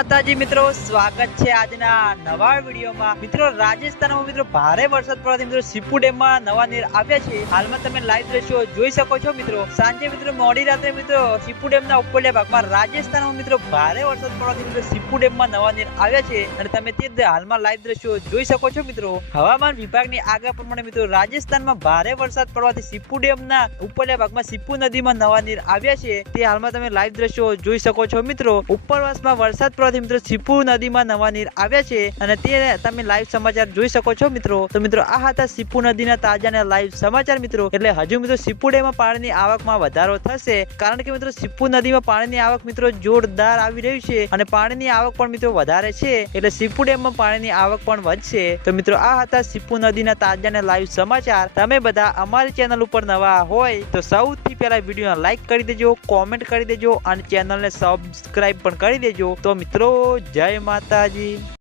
માતાજી મિત્રો, સ્વાગત છે આજના નવા વિડીયોમાં. મિત્રો, રાજસ્થાનમાં મિત્રો ભારે વરસાદ પડવાથી મિત્રો સિપુ ડેમમાં નવા નીર આવ્યા છે. હાલમાં તમે લાઈવ દ્રશ્યો જોઈ શકો છો મિત્રો. સાંજે મિત્રો મોડી રાત્રે મિત્રો સિપુ ડેમના ઉપરલા ભાગમાં રાજસ્થાનમાં મિત્રો ભારે વરસાદ પડવાથી મિત્રો સિપુ ડેમમાં નવા નીર આવ્યા છે. અને તમે તે હાલમાં લાઈવ દ્રશ્યો જોઈ શકો છો મિત્રો. હવામાન વિભાગની આગાહ પ્રમાણે મિત્રો રાજસ્થાનમાં ભારે વરસાદ પડવાથી સીપુ ડેમના ઉપરલા ભાગમાં સીપુ નદીમાં નવા નીર આવ્યા છે. તે હાલમાં તમે લાઈવ દ્રશ્યો જોઈ શકો છો મિત્રો. ઉપરવાસમાં વરસાદ પડવાથી મિત્રો, સિપુ નદીમાં નવા નીર આવ્યા છે અને તે તમે લાઈવ સમાચાર જોઈ શકો છો મિત્રો. તો મિત્રો, આ હતા સિપુ નદીના તાજા લાઈવ સમાચાર મિત્રો. એટલે હજુ મિત્રો સિપુ ડેમાં પાણીની આવકમાં વધારો થશે. કારણ કે મિત્રો, સિપુ નદીમાં પાણીની આવક મિત્રો જોરદાર આવી રહ્યું છે અને પાણીની આવક પણ મિત્રો વધારે છે. એટલે સિપુ ડેમમાં પાણીની આવક પણ વધશે. તો મિત્રો, આ હતા સિપુ નદીના તાજા અને લાઈવ સમાચાર. તમે બધા અમારી ચેનલ ઉપર નવા હોય તો સૌથી પહેલા વીડિયો લાઈક કરી દેજો કોમેન્ટ કરી દેજો અને ચેનલને સબસ્ક્રાઇબ પણ કરી દેજો. તો મિત્રો જય માતાજી.